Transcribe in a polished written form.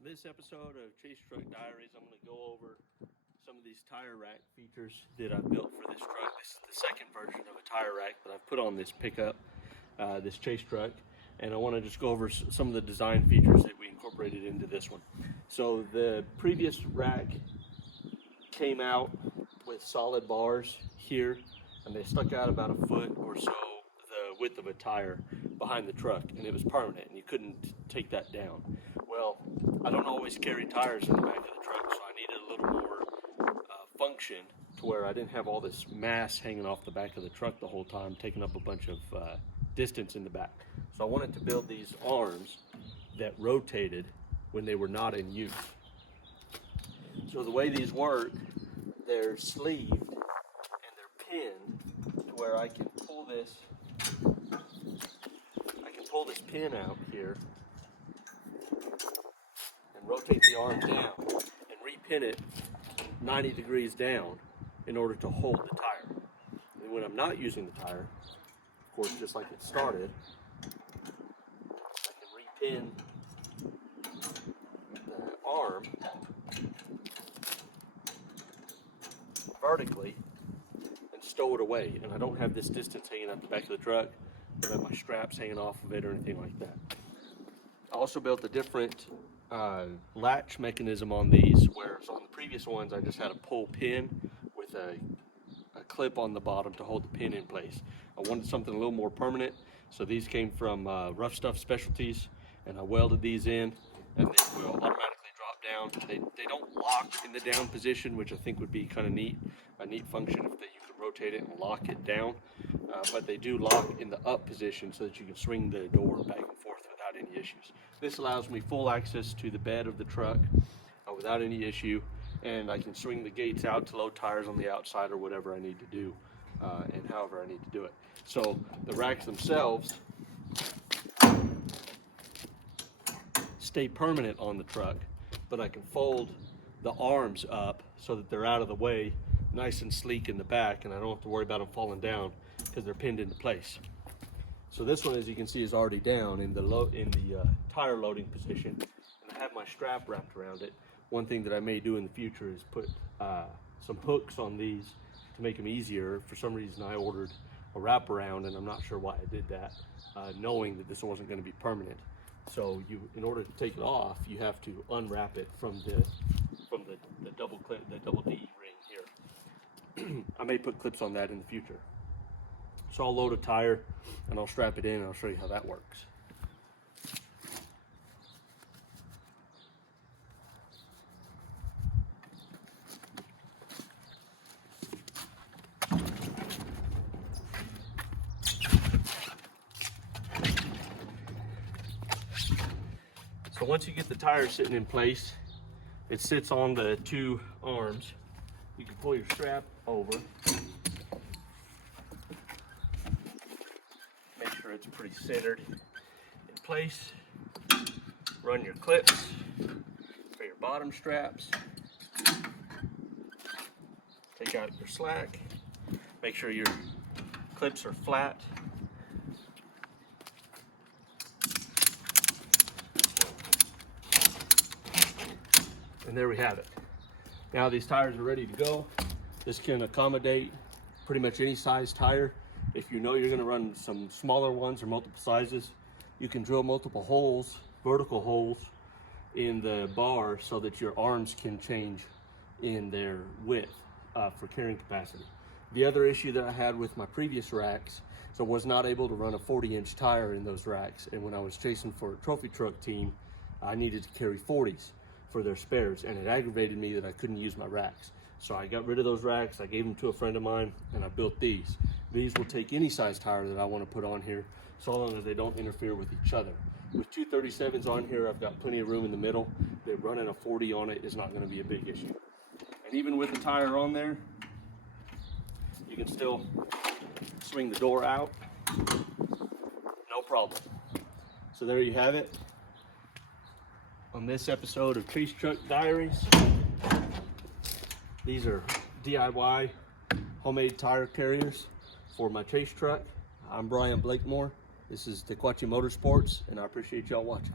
On this episode of Chase Truck Diaries, I'm going to go over some of these tire rack features that I've built for this truck. This is the second version of a tire rack that I've put on this pickup, this Chase truck, and I want to just go over some of the design features that we incorporated into this one. So the previous rack came out with solid bars here, and they stuck out about a foot or so the width of a tire behind the truck, and it was permanent, and you couldn't take that down. Well, I don't always carry tires in the back of the truck, so I needed a little more function to where I didn't have all this mass hanging off the back of the truck the whole time, taking up a bunch of distance in the back. So I wanted to build these arms that rotated when they were not in use. So the way these work, they're sleeved and they're pinned to where I can pull this pin out here and rotate the arm down and repin it 90 degrees down in order to hold the tire. And when I'm not using the tire, of course, just like it started, I can repin the arm vertically and stow it away, and I don't have this distance hanging out the back of the truck. I don't have my straps hanging off of it or anything like that. I also built a different latch mechanism on these, whereas on the previous ones I just had a pull pin with a clip on the bottom to hold the pin in place. I wanted something a little more permanent, so these came from Rough Stuff Specialties, and I welded these in, and they will automatically drop down. They don't lock in the down position, which I think would be kind of neat, a neat function if you could rotate it and lock it down, but they do lock in the up position so that you can swing the door back and forth without any issues. This allows me full access to the bed of the truck without any issue, and I can swing the gates out to load tires on the outside or whatever I need to do, and however I need to do it. So the racks themselves stay permanent on the truck, but I can fold the arms up so that they're out of the way, nice and sleek in the back, and I don't have to worry about them falling down because they're pinned into place. So this one, as you can see, is already down in the tire loading position, and I have my strap wrapped around it. One thing that I may do in the future is put some hooks on these to make them easier. For some reason I ordered a wraparound, and I'm not sure why I did that, knowing that this wasn't going to be permanent. So in order to take it off, you have to unwrap it from the double clip, the double D ring here. I may put clips on that in the future. So I'll load a tire and I'll strap it in, and I'll show you how that works. So once you get the tire sitting in place, it sits on the two arms. You can pull your strap over. Make sure it's pretty centered in place. Run your clips for your bottom straps. Take out your slack. Make sure your clips are flat. And there we have it. Now these tires are ready to go. This can accommodate pretty much any size tire. If you know you're going to run some smaller ones or multiple sizes, you can drill multiple holes, vertical holes in the bar so that your arms can change in their width for carrying capacity. The other issue that I had with my previous racks, so I was not able to run a 40-inch tire in those racks, and when I was chasing for a trophy truck team, I needed to carry 40s for their spares, and it aggravated me that I couldn't use my racks. So I got rid of those racks, I gave them to a friend of mine, and I built these. These will take any size tire that I want to put on here, so long as they don't interfere with each other. With two 37s on here, I've got plenty of room in the middle. That running a 40 on it is not going to be a big issue. And even with the tire on there, you can still swing the door out, no problem. So there you have it. On this episode of Chase Truck Diaries, these are DIY homemade tire carriers for my Chase truck. I'm Brian Blakemore. This is Tequachi Motorsports, and I appreciate y'all watching.